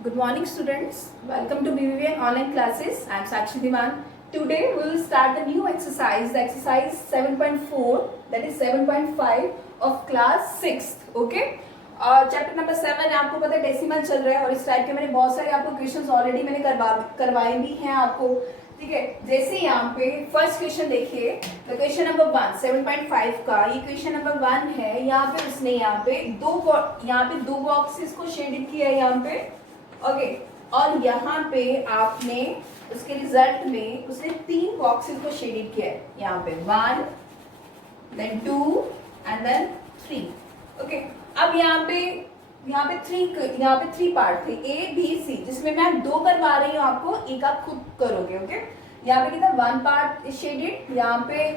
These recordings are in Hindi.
Good morning, students. Welcome to BBVN online classes. I am Sakshi Diwan. Today we will start the new exercise, the exercise 7.4, that is 7.5 of class 6th. Okay? और चैप्टर नंबर 7 आपको पता है डेसिमल चल रहा है और इस टाइप के मैंने बहुत सारे आपको क्वेश्चंस ऑलरेडी मैंने करवाए भी हैं आपको. ठीक है, जैसे यहाँ पे फर्स्ट क्वेश्चन देखिए, तो क्वेश्चन नंबर 1 7.5 का ये क्वेश्चन नंबर 1 है. यहाँ पे उसने यहाँ पे दो बॉक्सेस को शेडेड किया है यहाँ पे. ओके, और यहाँ पे आपने उसके रिजल्ट में उसने 3 बॉक्सेस को शेडेड किया है यहाँ पे 1 देन 2 एंड देन 3. ओके, अब यहाँ पे 3 पार्ट थे ए बी सी, जिसमें मैं 2 करवा रही हूँ आपको, एक आप खुद करोगे. ओके, यहाँ पे कितना 1 पार्ट शेडेड, यहाँ पे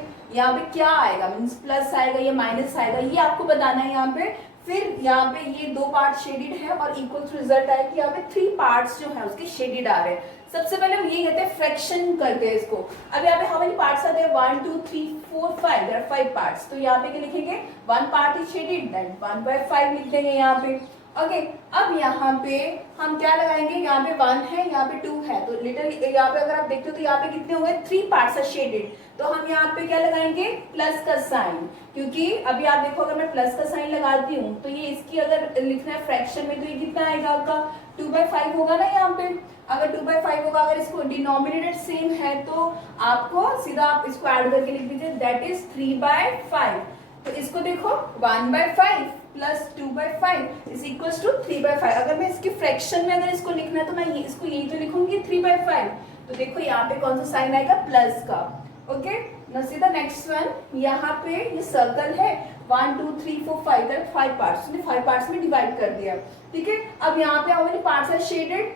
क्या आएगा, मीन्स प्लस आएगा या माइनस आएगा, ये आपको बताना है यहाँ पे. फिर यहाँ पे ये 2 पार्ट शेडेड है और इक्वल रिजल्ट आया कि यहाँ पे 3 पार्ट्स जो है उसके शेडेड आ रहे हैं. सबसे पहले हम ये कहते हैं फ्रैक्शन करते हैं इसको. अब यहाँ पे हाउ मेनी पार्ट्स आते हैं 1 2 3 4 5, देयर आर 5 पार्ट्स. तो यहाँ पे क्या लिखेंगे 1 पार्ट इज शेडेड, देन 1/5 लिख देंगे यहाँ पे. ओके, अब यहाँ पे हम क्या लगाएंगे, यहाँ पे 1 है, यहाँ पे 2 है, तो लिटरली यहाँ पे अगर आप देखते हो तो यहाँ पे कितने हो गए 3 पार्ट्स आर शेडेड. तो हम यहाँ पे क्या लगाएंगे प्लस का साइन, क्योंकि अभी आप देखो अगर मैं प्लस का साइन लगाती हूँ तो ये इसकी अगर लिखना है फ्रैक्शन में तो ये कितना आएगा आपका 2/5 होगा ना. यहाँ पे अगर 2/5 होगा, अगर इसको डिनोमिनेटर सेम है तो आपको सीधा आप इसको ऐड करके लिख दीजिए, दैट इज 3/5. तो इसको देखो 1/5 प्लस 2/5 इज इक्वल्स टू 3/5. अगर मैं इसकी फ्रैक्शन में अगर इसको लिखना है तो मैं इसको यही तो लिखूंगी 3/5. तो देखो यहाँ पे कौन सा साइन आएगा प्लस का. Okay, now see the next one. यहाँ पे ये सर्कल है 1 2 3 4 5, दैट 5 पार्ट्स, ने 5 पार्ट्स में डिवाइड कर दिया. ठीक है, अब यहाँ पे how many parts are shaded,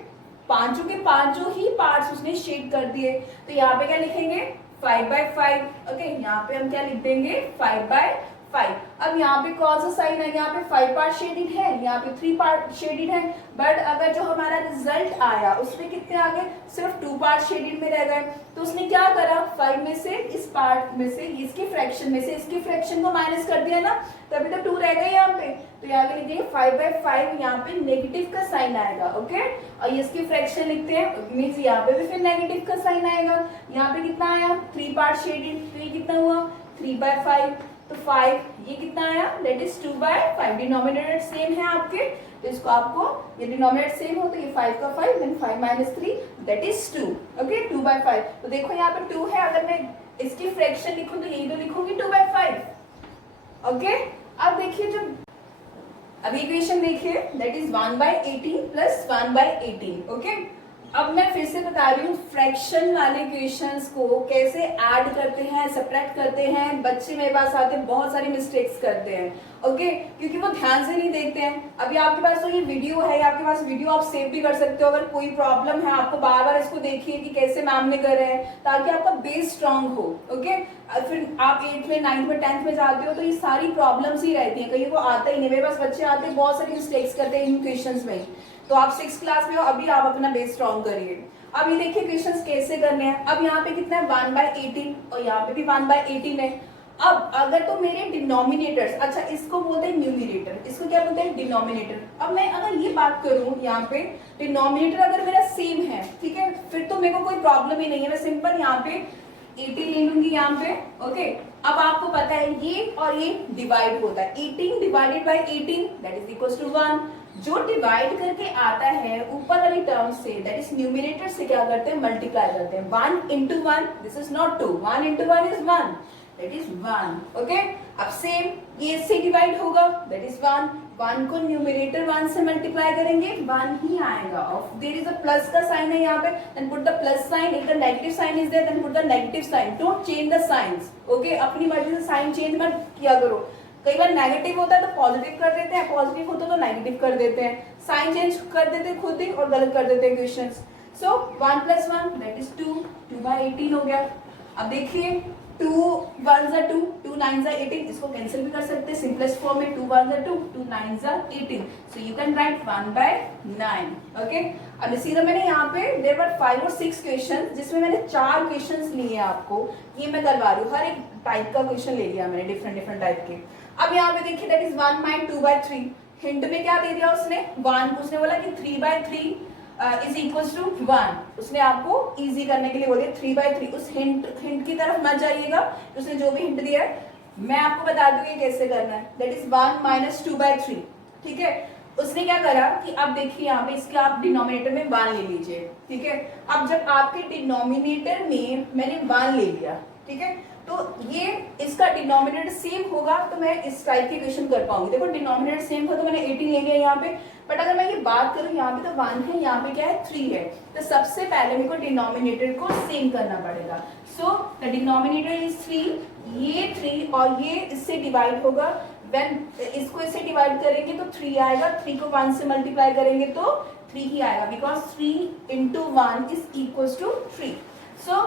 पांचों के पांचों ही पार्ट्स उसने शेड कर दिए. तो यहाँ पे क्या लिखेंगे 5/5. ओके, यहाँ पे हम क्या लिख देंगे 5/5. अब यहाँ पे कौन सा साइन है, यहाँ पे 5 पार्ट शेडेड है, यहाँ पे 3 पार्ट शेडेड है. बट अगर जो हमारा रिजल्ट आया उसमें कितने आ गए, सिर्फ 2 पार्ट शेडेड में रह गए. तो उसने क्या करा 5 में से इस पार्ट में से इसकी फ्रैक्शन में से इसकी फ्रैक्शन को माइनस कर दिया ना, तभी तो 2 रह गए यहाँ पे. तो यहाँ पे लिखिए 5/5, यहाँ पे नेगेटिव का साइन आएगा. ओके, और इसकी फ्रैक्शन लिखते हैं, मीन्स यहाँ पे भी फिर नेगेटिव का साइन आएगा. यहाँ पे कितना आया 3 पार्ट शेडेड, तो ये कितना हुआ 3/5. तो 5 ये कितना आया, दैट इज 2/5. डिनोमिनेटर सेम है आपके, तो इसको आपको ये डिनोमिनेटर सेम हो तो ये 5 का 5 देन 5 - 3 दैट इज 2. ओके, 2/5. तो देखो यहाँ पे 2 है, अगर मैं इसकी फ्रैक्शन लिखूं तो यही तो लिखूंगी 2/5. ओके, अब देखिए जो अब इक्वेशन देखिए, दैट इज 1/18 प्लस 1/18. ओके, अब मैं फिर से बता रही हूँ फ्रैक्शन वाले क्वेश्चंस को कैसे ऐड करते हैं, सब्ट्रैक्ट करते हैं. बच्चे मेरे पास आते हैं बहुत सारी मिस्टेक्स करते हैं. ओके, क्योंकि वो ध्यान से नहीं देखते हैं. अभी आपके पास तो ये वीडियो है, आपके पास वीडियो आप सेव भी कर सकते हो. अगर कोई प्रॉब्लम है आपको बार बार इसको देखिए कि कैसे मैम ने कर रहे हैं, ताकि आपका बेस स्ट्रांग हो. ओके, फिर आप 8th में 9th में 10th में जाते हो तो ये सारी प्रॉब्लम्स ही रहती हैं, कहीं वो आता ही नहीं. मेरे पास बच्चे आते हैं बहुत सारी मिस्टेक्स करते हैं इन क्वेश्चंस में. तो आप 6th क्लास में हो, अभी आप अपना बेस स्ट्रॉन्ग करिए. अब ये देखिए क्वेश्चंस कैसे करने हैं. अब यहाँ पे कितना है 1/18 और यहाँ पे भी 1/18 है. अब अगर तो मेरे डिनोमिनेटर्स, अच्छा इसको बोलते हैं न्यूमिनेटर, इसको क्या बोलते हैं डिनोमिनेटर. अब मैं अगर ये बात करूं यहाँ पे डिनोमिनेटर अगर मेरा सेम है, ठीक है, फिर तो मेरे को कोई प्रॉब्लम ही नहीं है. मैं सिंपल यहाँ पे 18 ले लूंगी यहाँ पे. ओके, अब आपको पता है ये और ये डिवाइड होता है, 18 divided by 18 that is equals to 1. जो डिवाइड करके आता है ऊपर वाली टर्म से, दैट इज न्यूमिनेटर से क्या करते हैं मल्टीप्लाई करते हैं. 1 into 1, this is not 2, 1 into 1 is 1, that is 1. Okay, अब सेम ये से डिवाइड होगा, दैट इज 1. 1 को न्यूमिनेटर 1 से मल्टीप्लाई करेंगे 1 ही आएगा. और देयर इज अ प्लस का साइन है यहाँ पे, then put the plus sign. If the negative sign is there then put the negative sign. Don't change the signs. Okay, अपनी मर्जी से साइन चेंज मत किया करो. कई बार नेगेटिव होता है तो पॉजिटिव कर देते हैं, पॉजिटिव होता है तो नेगेटिव कर देते हैं. साइन चेंज कर देते हैं खुद ही और गलत कर देते हैं क्वेश्चंस. सो 1 + 1 दैट इज 2, 2/18 हो गया. अब देखिए 2 1s are 2, 2 9s are 18. इसको कैंसिल भी कर सकते हैं सिंपलेस्ट फॉर्म में. 2 1s are 2, 2 9s are 18. So you can write 1/9. Okay, अब इसी तरह मैंने यहाँ पे देयर वर 5 और 6 क्वेश्चन, जिसमें मैंने 4 क्वेश्चन लिए आपको. ये मैं करवा रही हूँ, हर एक टाइप का क्वेश्चन ले लिया मैंने, डिफरेंट टाइप के. अब यहाँ पे देखिए दैट इज 1 - 2/3. हिंट में क्या दे दिया उसने 1, उसने बोला कि 3/3 इज इक्वल टू 1। उसने आपको इजी करने के लिए बोल दिया 3/3। उस हिंट की तरफ मत जाइएगा, उसने जो भी हिंट दिया है मैं आपको बता दूंगी कैसे करना है। That is 1 minus 2/3। ठीक है, उसने क्या करा कि अब देखिए यहाँ पे इसके आप डिनोमिनेटर में 1 ले लीजिए। ठीक है, अब जब आपके डिनोमिनेटर में मैंने 1 ले लिया, ठीक है, तो ये इसका डिनोमिनेटर सेम होगा तो मैं इस टाइप की इक्वेशन कर पाऊंगी। देखो डिनोमिनेटर सेम था तो मैंने 18 ले लिया यहाँ पे, बट अगर मैं ये बात करूँ यहाँ पे तो 1 है, यहाँ पे क्या है 3 है, तो सबसे पहले मेरे को डिनोमिनेटर को सेम करना पड़ेगा। सो द डिनोमिनेटर इज 3, ये 3 और ये इससे डिवाइड होगा। व्हेन इसको इससे डिवाइड करेंगे तो 3 आएगा, 3 को 1 से मल्टीप्लाई करेंगे तो 3 ही आएगा, because 3 into 1 is equals to 3. So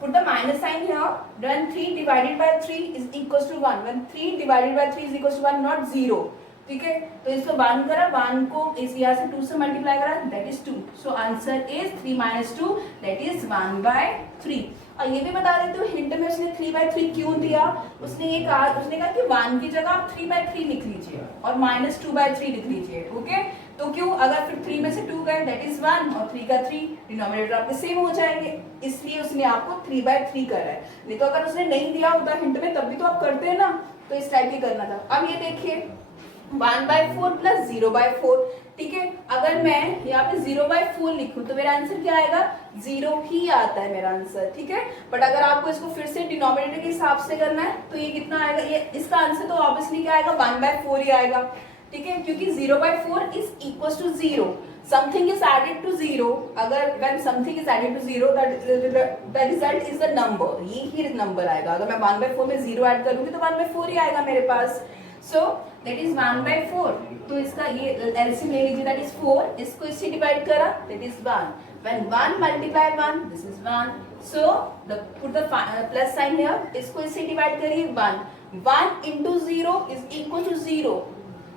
put the minus sign here. When 3 divided by 3 is equals to 1. When 3 divided by 3 is equals to 1, not 0. ठीक है, तो इसको 1 करा, 1 को इस यहाँ से 2 से मल्टीप्लाई करा, that is 2. So answer is 3 minus 2, that is 1/3. और ये भी बता देते हो हिंट में उसने 3/3 क्यों दिया। उसने कहा कि 1 की जगह आप 3/3 लिख लीजिए और -2/3 लिख लीजिए। ओके, तो क्यों, अगर फिर 3 में से 2 गए दैट इज 1 और 3 का 3, डिनोमिनेटर आपके सेम हो जाएंगे, इसलिए उसने आपको 3/3 करा है। नहीं तो अगर उसने नहीं दिया होता हिंट में तब भी तो आप करते हैं ना, तो इस टाइप की करना था। अब ये देखिए 1/4 प्लस 0/4। ठीक है, अगर मैं यहाँ पे 0/4 लिखूं तो मेरा आंसर क्या आएगा, 0 ही आता है मेरा आंसर। ठीक है, बट अगर आपको इसको फिर से डिनोमिनेटर के हिसाब से करना है तो ये कितना आएगा, ये इसका आंसर तो ऑब्वियसली क्या आएगा, 1/4 ही आएगा। ठीक है, क्योंकि 0/4 is equal to 0, something is added to 0। अगर when something is added to 0 the result is the number, ये ही नंबर आएगा। अगर मैं 1/4 में 0 ऐड करूंगी तो 1/4 ही आएगा मेरे पास। So that is 1/4। तो इसका ये एलसीएम ले लीजिए, दैट इज 4, इसको इससे डिवाइड करा that is 1। When 1 multiply 1, this is 1. So put the plus sign here. इसको इससे डिवाइड करिए 1. 1 into 0 is equal to 0.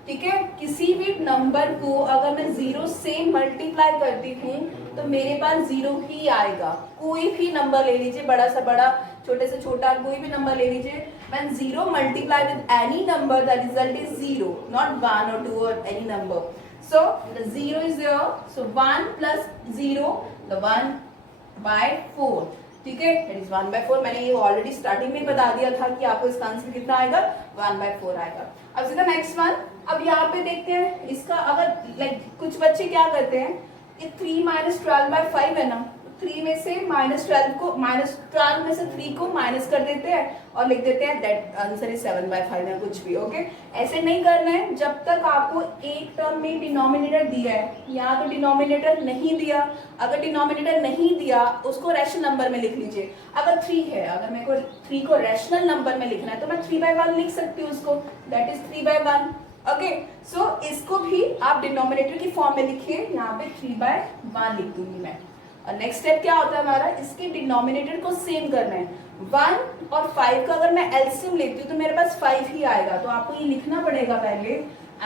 ठीक है, किसी भी नंबर को अगर मैं 0 से मल्टीप्लाई करती हूँ तो मेरे पास 0 ही आएगा। कोई भी नंबर ले लीजिए, बड़ा से बड़ा, छोटे से छोटा, कोई भी नंबर ले लीजिए। When 0 multiply with any number, the result is 0, not 1 or 2 or any number. So the 0 is there. So 1 plus 0, the 1/4. ठीक है, that is 1/4। मैंने ये ऑलरेडी स्टार्टिंग में बता दिया था कि आपको इसका आंसर कितना आएगा, 1/4 आएगा। अब सीधा नेक्स्ट वन। अब यहाँ पे देखते हैं इसका, अगर लाइक कुछ बच्चे क्या करते हैं, ये 3 - 12/5 है ना, 3 में से -12 में से 3 को माइनस कर देते हैं और लिख देते हैं दैट आंसर इज 7/5 या कुछ भी। ओके, ऐसे नहीं करना है जब तक आपको एक टर्म में डिनोमिनेटर दिया है। यहाँ तो डिनोमिनेटर नहीं दिया, अगर डिनोमिनेटर नहीं दिया उसको रैशनल नंबर में लिख लीजिए। अगर 3 है, अगर मेरे को 3 को रैशनल नंबर में लिखना है तो मैं 3/1 लिख सकती हूँ उसको, दैट इज 3/1। ओके, सो इसको भी आप डिनोमिनेटर की फॉर्म में लिखिए, यहाँ पे 3/1 लिख दूंगी मैं। और नेक्स्ट स्टेप क्या होता है हमारा, इसके डिनोमिनेटर को सेम करना है। 1 और 5 का अगर मैं एलसीएम लेती हूँ तो मेरे पास 5 ही आएगा, तो आपको ये लिखना पड़ेगा पहले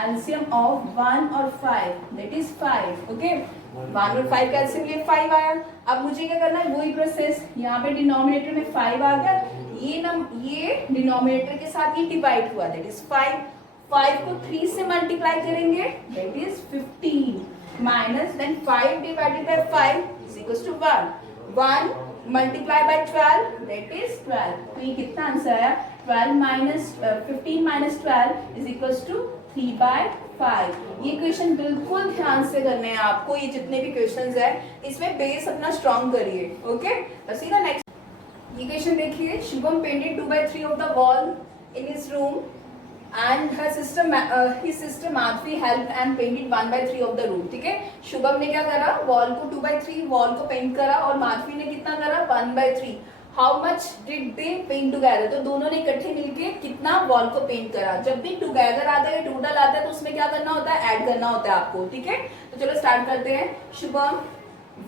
एलसीएम ऑफ 1 और 5, दैट इज 5। ओके, 1 और 5 का एलसीएम लिए 5 आया। अब मुझे क्या करना है, वही प्रोसेस, यहाँ पे डिनोमिनेटर में 5 आ गया, ये डिनोमिनेटर के साथ ये डिवाइड हुआ, दैट इज 5। 5 को 3 से मल्टीप्लाई करेंगे, that is 15 minus then 5 divided by 5 is equals to 1. 1 multiply by 12, that is 12. तो ये कितना आंसर आया, 15 minus 12 is equals to 3/5। ये क्वेश्चन बिल्कुल ध्यान से करने हैं आपको, ये जितने भी क्वेश्चंस है इसमें बेस अपना स्ट्रॉन्ग करिए। ओके, बस ये नेक्स्ट ये क्वेश्चन देखिए। Shubham painted 2/3 of the wall in his room and his sister Madhvi helped and painted 1/3 of the room। ठीक है, शुभम ने क्या करा, वॉल को 2/3 वॉल को पेंट करा और माधवी ने कितना करा, 1/3। How much did they paint together, तो दोनों ने इकट्ठे मिलके कितना वॉल को पेंट करा। जब भी टुगेदर आता है, टोटल आता है, तो उसमें क्या करना होता है, ऐड करना होता है आपको। ठीक है, तो चलो स्टार्ट करते हैं। शुभम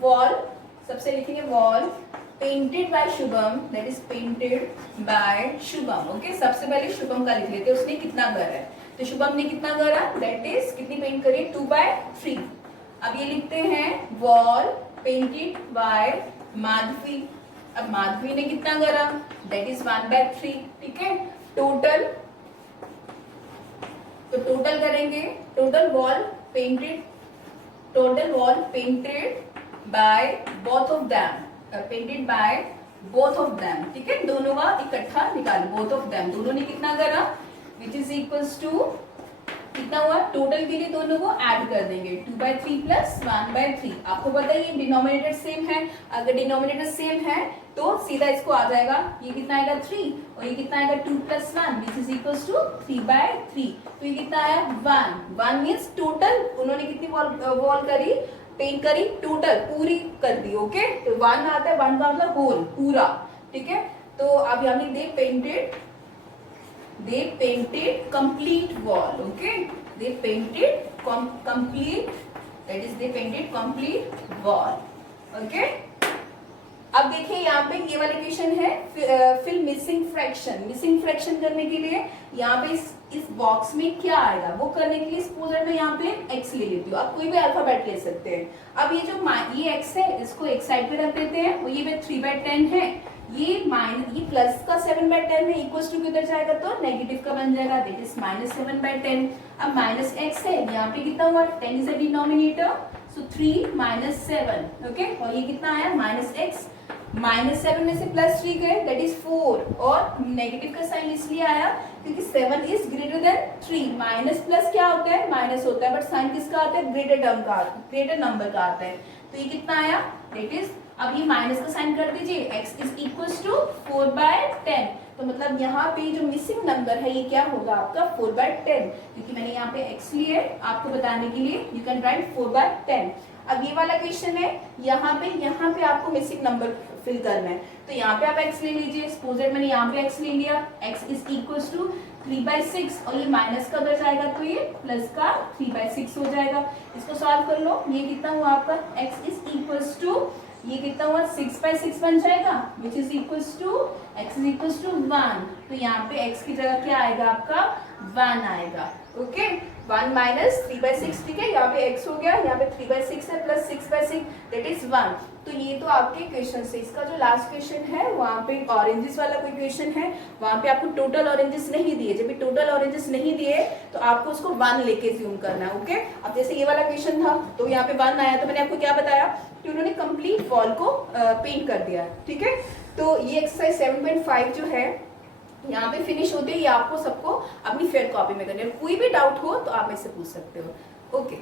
वॉल, सबसे लिखेंगे wall painted bye Shubham, that is painted bye Shubham. Okay, सबसे पहले शुभम का लिख लेते हैं, उसने कितना करा है। तो शुभम ने कितना करा, दैट इज कितनी पेंट करी, 2/3। अब ये लिखते हैं वॉल पेंटेड बाय माधवी। अब माधवी ने कितना करा, दैट इज 1/3। ठीक है, टोटल, तो टोटल करेंगे, total wall painted total wall painted by both of them, painted by both of them, ठीक है, दोनों का इकट्ठा निकालो, बोथ ऑफ देम, दोनों ने कितना करा, विच इज इक्वल्स टू कितना हुआ, टोटल के लिए दोनों को ऐड कर देंगे 2/3 प्लस 1/3। आपको पता है ये डिनोमिनेटर सेम है, अगर डिनोमिनेटर सेम है तो सीधा इसको आ जाएगा, ये कितना आएगा 3 और ये कितना आएगा 2 + 1 विच इज इक्वल्स टू 3/3। तो ये कितना आया 1 मीन्स टोटल उन्होंने कितनी वॉल करी, पेंट करी, टोटल पूरी कर दी। ओके, तो 1 आता है, 1 का मतलब होल पूरा, ठीक है। तो अब यहाँ लिख दे they painted complete wall, okay, they painted complete, that is they painted complete wall, okay। अब देखिए यहाँ पे ये वाला क्वेश्चन है, फिर मिसिंग फ्रैक्शन करने के लिए यहाँ पे इस बॉक्स में क्या आएगा वो करने के लिए सपोज मैं यहाँ पे x ले लेती हूँ, आप कोई भी अल्फाबेट ले सकते हैं। अब ये जो ये x है इसको एक साइड पे रख देते हैं, और ये 3/10 है, ये प्लस का 7/10 है, इक्वल्स टू किधर जाएगा तो नेगेटिव का बन जाएगा, दैट इज -7/10। अब माइनस x है, यहाँ पे कितना हुआ 10 is a denominator, so 3 - 7, okay, और ये कितना आया -x, -7 में से +3 गए दैट इज 4, और नेगेटिव का साइन इसलिए आया क्योंकि 7 is greater than 3, minus plus क्या होता है माइनस होता है, बट साइन किसका आता है ग्रेटर नंबर का आता है। तो ये कितना आया दैट इज, अब ये माइनस का साइन कर दीजिए, x इज इक्वल्स टू 4/10, तो मतलब यहाँ पे जो मिसिंग नंबर है ये क्या होगा आपका 4/10, क्योंकि मैंने यहाँ पे x लिया है आपको बताने के लिए, यू कैन राइट 4/10। अब ये वाला क्वेश्चन है, यहाँ पे आपको मिसिंग नंबर फिल करना है, तो यहाँ पे आप x ले लीजिए, सपोज मैंने यहाँ पे x ले लिया, x इज इक्वल्स टू 3/6, और ये माइनस का उधर जाएगा तो ये प्लस का 3/6 हो जाएगा। इसको सॉल्व कर लो, ये कितना हुआ आपका x इज इक्वल्स टू, ये कितना हुआ 6/6 बन जाएगा, which is equals to x is equals to 1, तो यहाँ पे x की जगह क्या आएगा आपका 1 आएगा, ओके, 1 - 3/6, ठीक है, यहाँ पे x हो गया, यहाँ पे 3/6 है प्लस 6/6 दैट इज 1। तो ये तो आपके क्वेश्चन से, इसका जो लास्ट क्वेश्चन है वहाँ पे ऑरेंजेस वाला कोई क्वेश्चन है, वहाँ पे आपको टोटल ऑरेंजेस नहीं दिए, जब भी टोटल ऑरेंजेस नहीं दिए तो आपको उसको 1 लेके ज्यूम करना है, ओके। अब जैसे ये वाला क्वेश्चन था तो यहाँ पे 1 आया, तो मैंने आपको क्या बताया कि उन्होंने कंप्लीट वॉल को पेंट कर दिया, ठीक है। तो ये एक्सरसाइज 7.5 जो है यहाँ पे फिनिश होते ही आपको सबको अपनी फेयर कॉपी में करनी है, कोई भी डाउट हो तो आप मेरे से पूछ सकते हो, ओके।